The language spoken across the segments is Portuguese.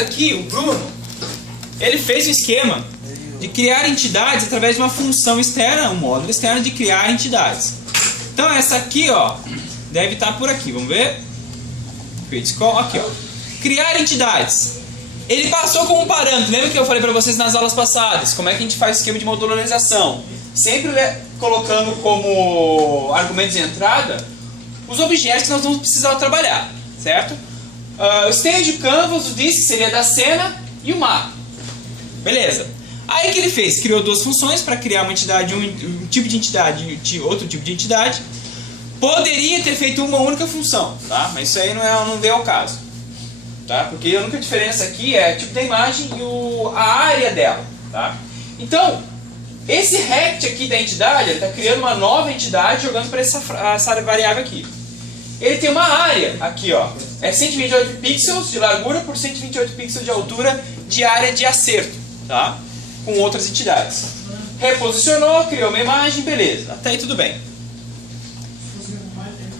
Aqui, o Bruno, ele fez um esquema de criar entidades através de uma função externa, um módulo externo de criar entidades. Então essa aqui, ó, deve estar por aqui, vamos ver? Aqui, ó. Criar entidades. Ele passou como parâmetro, lembra que eu falei para vocês nas aulas passadas, como é que a gente faz o esquema de modularização? Sempre colocando como argumentos de entrada os objetos que nós vamos precisar trabalhar, certo? O stage, o canvas, o disk seria da cena e o mapa. Beleza. Aí o que ele fez? Criou duas funções para criar uma entidade, um tipo de entidade e outro tipo de entidade. Poderia ter feito uma única função, tá? Mas isso aí não veio ao caso. Tá? Porque a única diferença aqui é o tipo da imagem e a área dela. Tá? Então, esse rect aqui da entidade, ele está criando uma nova entidade jogando para essa área variável aqui. Ele tem uma área aqui, ó. É 128 pixels de largura por 128 pixels de altura de área de acerto, tá? Com outras entidades. Reposicionou, criou uma imagem, beleza. Até aí tudo bem.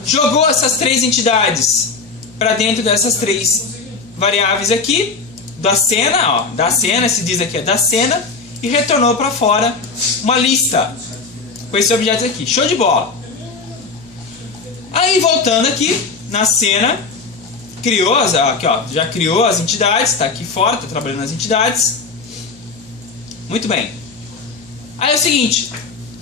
Jogou essas três entidades para dentro dessas três variáveis aqui, da cena, ó, da cena, esse diz aqui é da cena, e retornou para fora uma lista com esses objetos aqui. Show de bola! Aí voltando aqui na cena, criou aqui, ó, já criou as entidades, está aqui fora, está trabalhando nas entidades. Muito bem. Aí é o seguinte,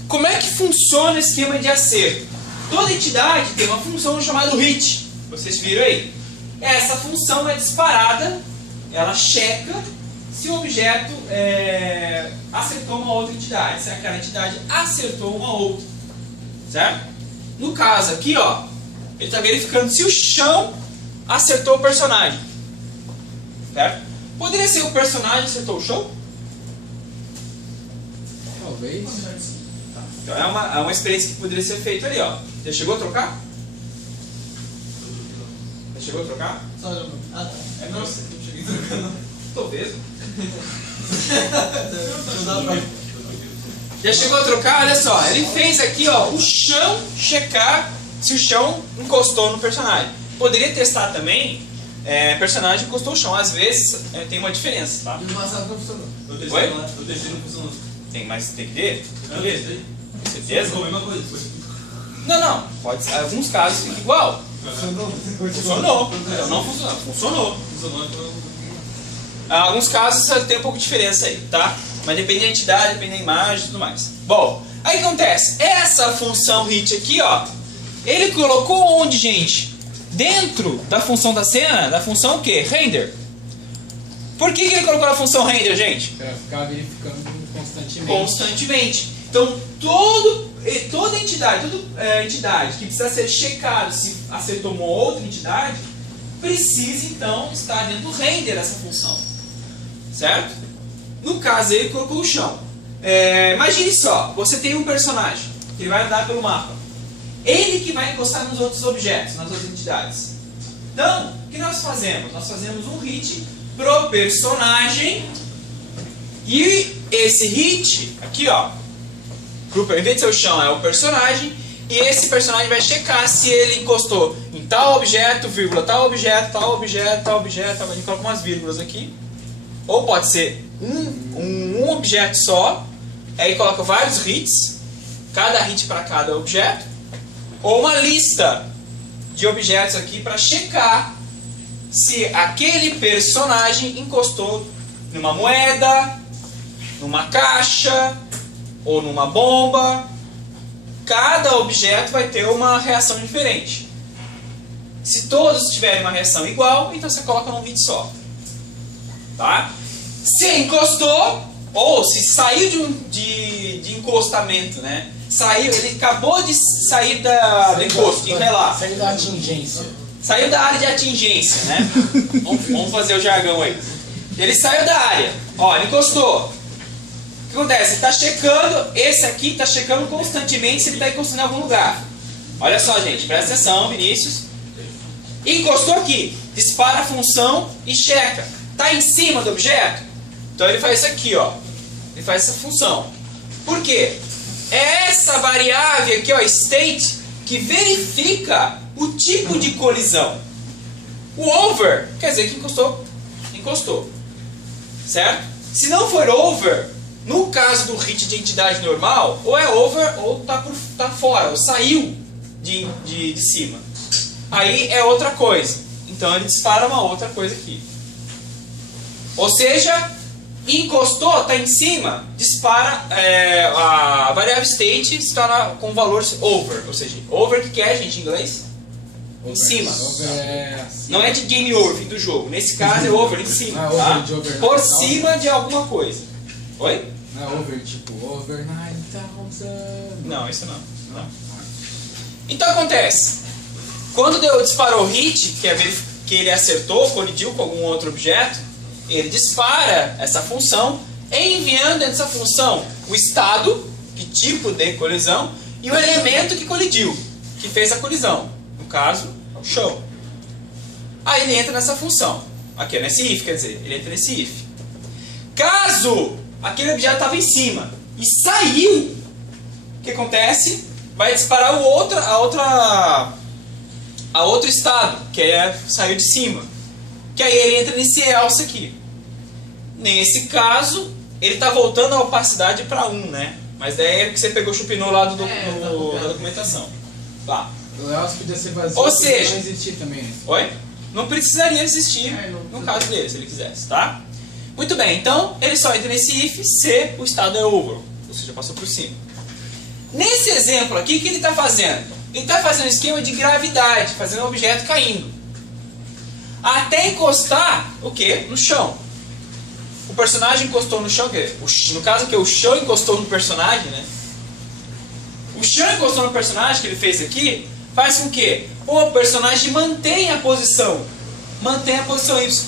como é que funciona o esquema de acerto? Toda entidade tem uma função chamada hit. Vocês viram aí? Essa função é disparada, ela checa se o objeto acertou uma outra entidade, se aquela entidade acertou uma outra, certo? No caso aqui, ó, ele está verificando se o chão acertou o personagem, certo? Poderia ser o personagem acertou o chão? Talvez. Tá. Então é uma experiência que poderia ser feita ali, ó. Já chegou a trocar? Já chegou a trocar? Só eu não. Ah, tá. É não, você não cheguei trocando. Tô vendo. Já chegou a trocar? Olha só, ele fez aqui, ó, o chão checar se o chão encostou no personagem. Poderia testar também, personagem encostou o chão. Às vezes tem uma diferença, tá? No passado não funcionou. Oi? O terceiro não funcionou. Mas tem que ter? Não, tem. Com certeza? Foi a mesma coisa. Não. Pode ser. Alguns casos fica igual. Funcionou. Então não funcionou. Funcionou. Funcionou, então... Alguns casos tem um pouco de diferença aí, tá? Mas depende da entidade, depende da imagem e tudo mais. Bom, aí o que acontece? Essa função hit aqui, ó, ele colocou onde, gente? Dentro da função da cena, da função o quê? Render. Por que ele colocou a função render, gente? Pra ficar verificando constantemente. Constantemente. Então, toda entidade que precisa ser checada se acertou uma outra entidade, precisa então estar dentro do render essa função. Certo? No caso, ele colocou o chão. Imagine só, você tem um personagem que vai andar pelo mapa. Ele que vai encostar nos outros objetos, nas outras entidades. Então, o que nós fazemos? Nós fazemos um hit pro personagem. E esse hit, aqui ó, em vez de ser o chão, é o personagem. E esse personagem vai checar se ele encostou em tal objeto, vírgula, tal objeto, tal objeto, tal objeto. A gente coloca umas vírgulas aqui. Ou pode ser um objeto só. Aí coloca vários hits, cada hit para cada objeto. Ou uma lista de objetos aqui para checar se aquele personagem encostou numa moeda, numa caixa ou numa bomba. Cada objeto vai ter uma reação diferente. Se todos tiverem uma reação igual, então você coloca num hit só. Tá? Se encostou, ou se saiu de encostamento, né? Ele acabou de sair do encosto, de enrelar. Saiu da atingência. Saiu da área de atingência, né? Vamos fazer o jargão aí. Ele saiu da área. Ó, ele encostou. O que acontece? Ele está checando, esse aqui está checando constantemente se ele está encostando em algum lugar. Olha só, gente, presta atenção, Vinícius. Encostou aqui, dispara a função e checa. Está em cima do objeto? Então ele faz isso aqui, ó. Ele faz essa função. Por quê? É essa variável aqui, ó, state, que verifica o tipo de colisão. O over quer dizer que encostou encostou. Certo? Se não for over, no caso do hit de entidade normal, ou é over ou tá fora, ou saiu de cima. Aí é outra coisa. Então ele dispara uma outra coisa aqui. Ou seja, encostou, está em cima, dispara a variável state se torna com valor over. Ou seja, over que é, gente, em inglês? Em cima. Não é de game over do jogo. Nesse caso é over em cima. Tá? Por cima de alguma coisa. Oi? Não é over tipo over 9,000. Não, isso não. Então acontece. Quando disparou o hit, que é que ele acertou, colidiu com algum outro objeto, ele dispara essa função, enviando dentro dessa função o estado, que tipo de colisão, e o elemento que colidiu, que fez a colisão. No caso, o show. Aí ele entra nessa função. Aqui é nesse if, quer dizer, ele entra nesse if. Caso aquele objeto estava em cima e saiu, o que acontece? Vai disparar a outro estado, que saiu de cima. Que aí ele entra nesse else aqui. Nesse caso, ele está voltando a opacidade para 1, né? Mas daí é que você pegou, chupinou lá da documentação. Lá. O else podia ser vazio, ou seja, não existir também, né? Oi? Não precisaria existir no caso dele, se ele quisesse, tá? Muito bem, então ele só entra nesse if se o estado é over, ou seja, passou por cima. Nesse exemplo aqui, o que ele está fazendo? Ele está fazendo um esquema de gravidade, fazendo um objeto caindo. Até encostar o quê? No chão. O personagem encostou no chão, no caso aqui o chão encostou no personagem, né? O chão encostou no personagem que ele fez aqui, faz com que o personagem mantenha a posição Y.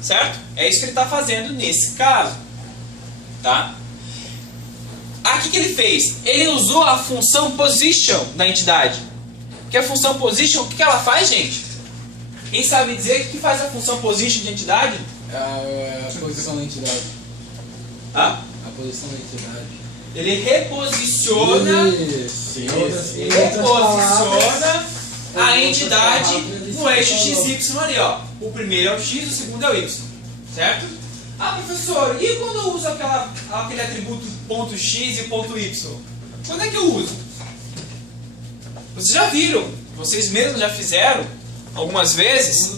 Certo? É isso que ele está fazendo nesse caso. Tá? Aqui que ele fez? Ele usou a função position da entidade. Porque a função position, o que ela faz, gente? Quem sabe dizer o que faz a função position de entidade? A posição da entidade. Hã? A posição da entidade. Ele reposiciona a entidade no eixo XY ali, ó. O primeiro é o X, o segundo é o Y. Certo? Ah, professor, e quando eu uso aquele atributo ponto .x e ponto .y? Quando é que eu uso? Vocês já viram, vocês mesmos já fizeram algumas vezes.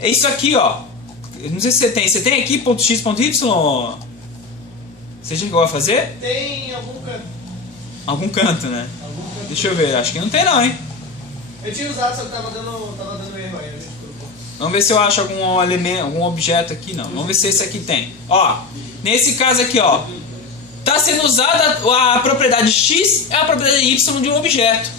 É isso aqui, ó. Eu não sei se você tem. Você tem aqui ponto .x, ponto .y? Você chegou a fazer? Tem em algum canto. Algum canto, né? Deixa eu ver, acho que não tem não, hein? Eu tinha usado, só que tava dando erro aí. Vamos ver se eu acho algum elemento, algum objeto aqui, não. Vamos ver se esse aqui tem. Ó, nesse caso aqui, ó. Está sendo usada a propriedade X é a propriedade Y de um objeto.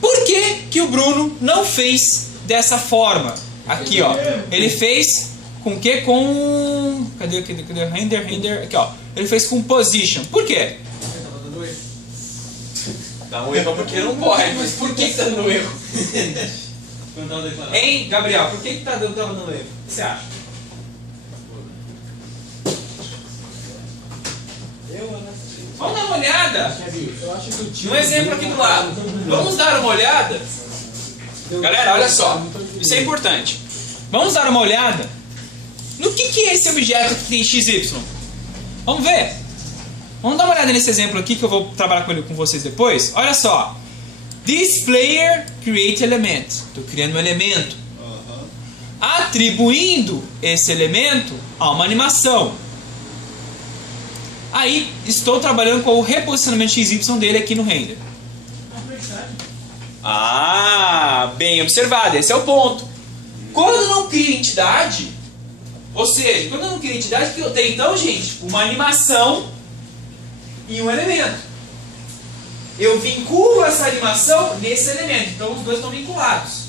Por que o Bruno não fez dessa forma? Aqui, ó. Ele fez com o quê? Com... Cadê? Render. Aqui, ó. Ele fez com position. Por quê? Dá um erro porque não pode. Mas por que está dando erro? Hein, Gabriel? Por que está dando erro? O que você acha? Vamos dar uma olhada. Um exemplo aqui do lado. Vamos dar uma olhada. Galera, olha só. Isso é importante. Vamos dar uma olhada no que é esse objeto que tem XY. Vamos ver. Vamos dar uma olhada nesse exemplo aqui que eu vou trabalhar com ele com vocês depois. Olha só. This player create element. Estou criando um elemento. Atribuindo esse elemento a uma animação. Aí estou trabalhando com o reposicionamento XY dele aqui no render. Ah, bem observado. Esse é o ponto. Quando eu não crio entidade, ou seja, quando eu não crio entidade, o que eu tenho então, gente? Uma animação e um elemento. Eu vinculo essa animação nesse elemento. Então os dois estão vinculados.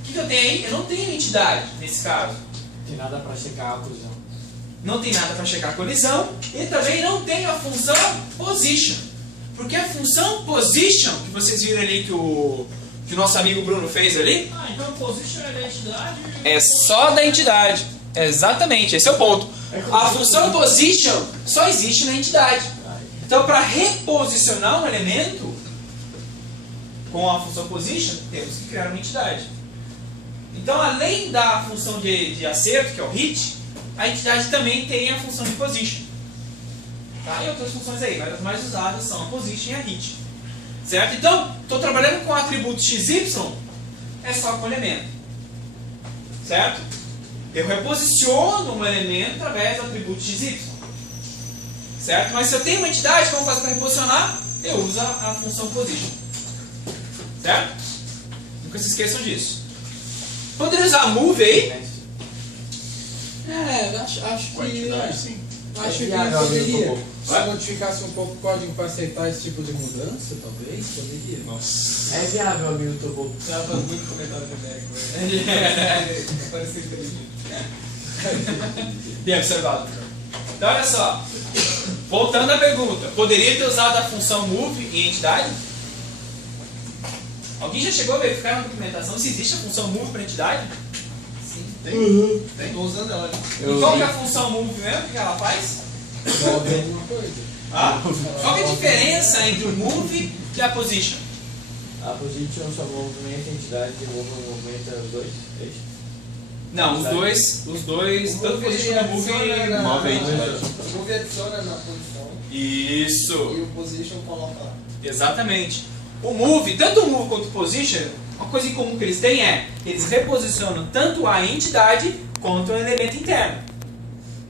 O que eu tenho aí? Eu não tenho entidade nesse caso. Não tem nada para checar a colisão. Não tem nada para checar a colisão. E também não tenho a função position. Porque a função position, que vocês viram ali que o nosso amigo Bruno fez ali. Ah, então position é da entidade. É só da entidade. Exatamente, esse é o ponto. A função position só existe na entidade. Então, para reposicionar um elemento com a função position, temos que criar uma entidade. Então, além da função de acerto, que é o hit, a entidade também tem a função de position. Tá? E outras funções aí, mas as mais usadas são a position e a hit. Certo? Então, estou trabalhando com o atributo XY, é só com o elemento. Certo? Eu reposiciono um elemento através do atributo XY. Certo? Mas se eu tenho uma entidade, como eu faço para reposicionar? Eu uso a função position. Certo? Nunca se esqueçam disso. Poderia usar move aí? Acho que... Quantidade, sim. Acho que viável, poderia. amigo, Se eu modificasse um pouco o código para aceitar esse tipo de mudança, talvez, poderia. Nossa. É viável, amigo Tobo. Tava fazendo muito comentário genérico, velho. Parece inteligente. Bem observado. Então, olha só. Voltando à pergunta. Poderia ter usado a função move em entidade? Alguém já chegou a verificar na documentação se existe a função move para entidade? Estou usando ela. E qual que é a função move mesmo? O que ela faz? Move alguma coisa. Ah? Qual que é a diferença entre o move e a position? A position só movimenta a entidade e o movimenta os dois. É isso? Não, os dois, tanto position como move Move a entidade. O move adiciona na posição Isso. e o position coloca lá. Exatamente. O move, tanto o move quanto o position, uma coisa em comum que eles têm é eles reposicionam tanto a entidade quanto o elemento interno.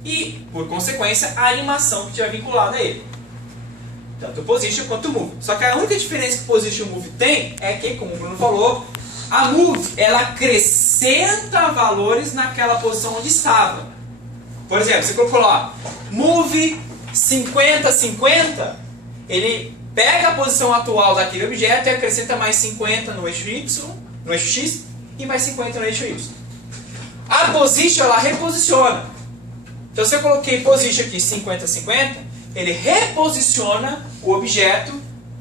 E, por consequência, a animação que estiver vinculada a ele. Tanto o position quanto o move. Só que a única diferença que o position e o move tem é que, como o Bruno falou, a move ela acrescenta valores naquela posição onde estava. Por exemplo, você colocou lá move 50-50, ele pega a posição atual daquele objeto e acrescenta mais 50 no eixo Y, no eixo X e mais 50 no eixo Y. A position ela reposiciona. Então se eu coloquei position aqui 50-50, ele reposiciona o objeto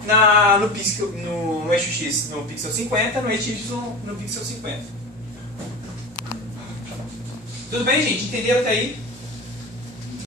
no eixo X no pixel 50, no eixo Y no pixel 50. Tudo bem, gente? Entenderam até aí?